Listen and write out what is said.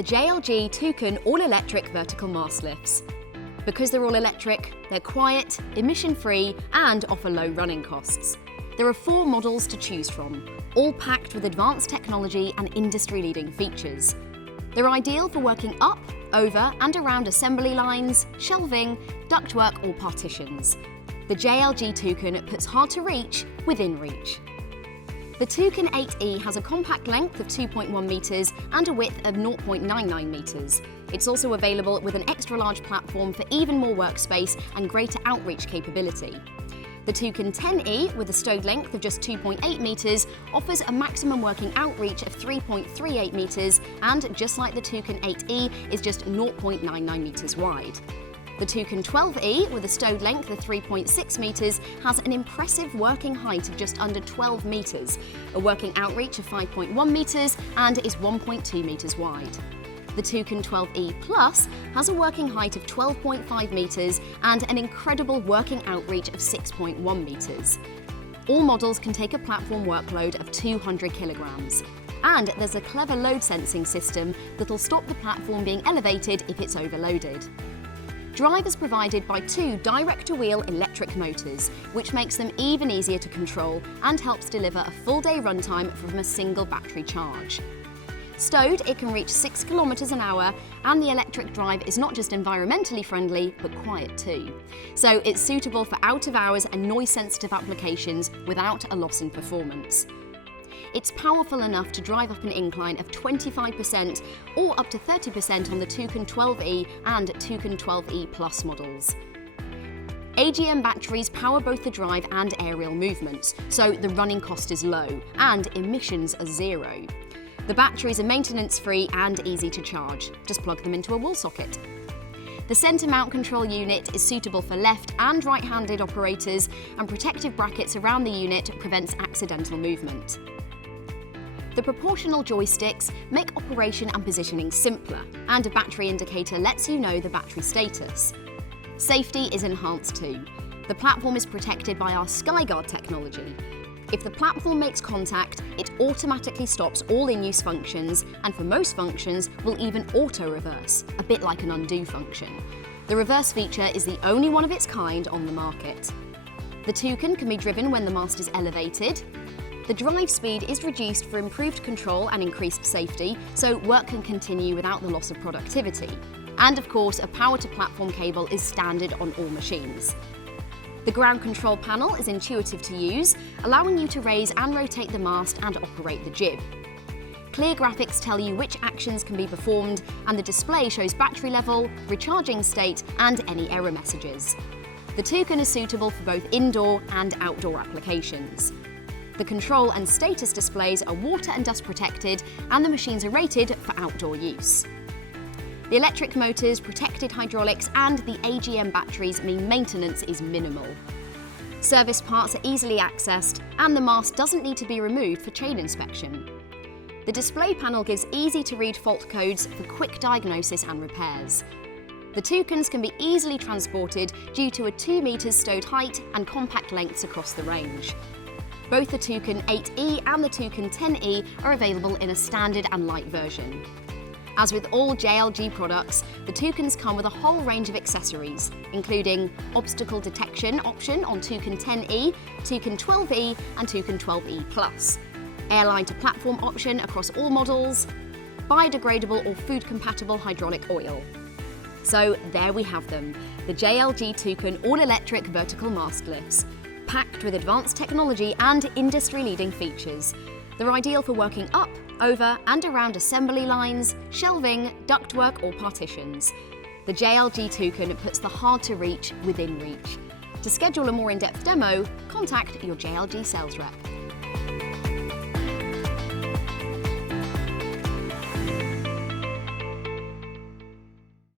the JLG Toucan all-electric vertical mast lifts. Because they're all electric, they're quiet, emission-free, and offer low running costs. There are 4 models to choose from, all packed with advanced technology and industry-leading features. They're ideal for working up, over, and around assembly lines, shelving, ductwork, or partitions. The JLG Toucan puts hard to reach within reach. The Toucan 8E has a compact length of 2.1 metres and a width of 0.99 metres. It's also available with an extra-large platform for even more workspace and greater outreach capability. The Toucan 10E, with a stowed length of just 2.8 metres, offers a maximum working outreach of 3.38 metres and, just like the Toucan 8E, is just 0.99 metres wide. The Toucan 12E, with a stowed length of 3.6 metres, has an impressive working height of just under 12 metres, a working outreach of 5.1 metres and is 1.2 metres wide. The Toucan 12E Plus has a working height of 12.5 metres and an incredible working outreach of 6.1 metres. All models can take a platform workload of 200 kilograms. And there's a clever load sensing system that'll stop the platform being elevated if it's overloaded. Drive is provided by 2 direct-to-wheel electric motors, which makes them even easier to control and helps deliver a full-day runtime from a single battery charge. Stowed, it can reach 6 kilometers an hour, and the electric drive is not just environmentally friendly, but quiet too. So it's suitable for out-of-hours and noise-sensitive applications without a loss in performance. It's powerful enough to drive up an incline of 25% or up to 30% on the Toucan 12E and Toucan 12E Plus models. AGM batteries power both the drive and aerial movements, so the running cost is low and emissions are 0. The batteries are maintenance-free and easy to charge. Just plug them into a wall socket. The centre mount control unit is suitable for left and right-handed operators, and protective brackets around the unit prevents accidental movement. The proportional joysticks make operation and positioning simpler, and a battery indicator lets you know the battery status. Safety is enhanced too. The platform is protected by our SkyGuard technology. If the platform makes contact, it automatically stops all in-use functions, and for most functions will even auto-reverse, a bit like an undo function. The reverse feature is the only one of its kind on the market. The Toucan can be driven when the mast is elevated. The drive speed is reduced for improved control and increased safety, so work can continue without the loss of productivity. And of course, a power-to-platform cable is standard on all machines. The ground control panel is intuitive to use, allowing you to raise and rotate the mast and operate the jib. Clear graphics tell you which actions can be performed, and the display shows battery level, recharging state, and any error messages. The Toucan is suitable for both indoor and outdoor applications. The control and status displays are water and dust protected, and the machines are rated for outdoor use. The electric motors, protected hydraulics, and the AGM batteries mean maintenance is minimal. Service parts are easily accessed, and the mast doesn't need to be removed for chain inspection. The display panel gives easy-to-read fault codes for quick diagnosis and repairs. The Toucans can be easily transported due to a 2 metres stowed height and compact lengths across the range. Both the Toucan 8E and the Toucan 10E are available in a standard and light version. As with all JLG products, the Toucans come with a whole range of accessories, including obstacle detection option on Toucan 10E, Toucan 12E and Toucan 12E Plus, airline to platform option across all models, biodegradable or food-compatible hydraulic oil. So there we have them, the JLG Toucan all-electric vertical mast lifts, packed with advanced technology and industry-leading features. They're ideal for working up, over and around assembly lines, shelving, ductwork or partitions. The JLG Toucan puts the hard to reach within reach. To schedule a more in-depth demo, contact your JLG sales rep.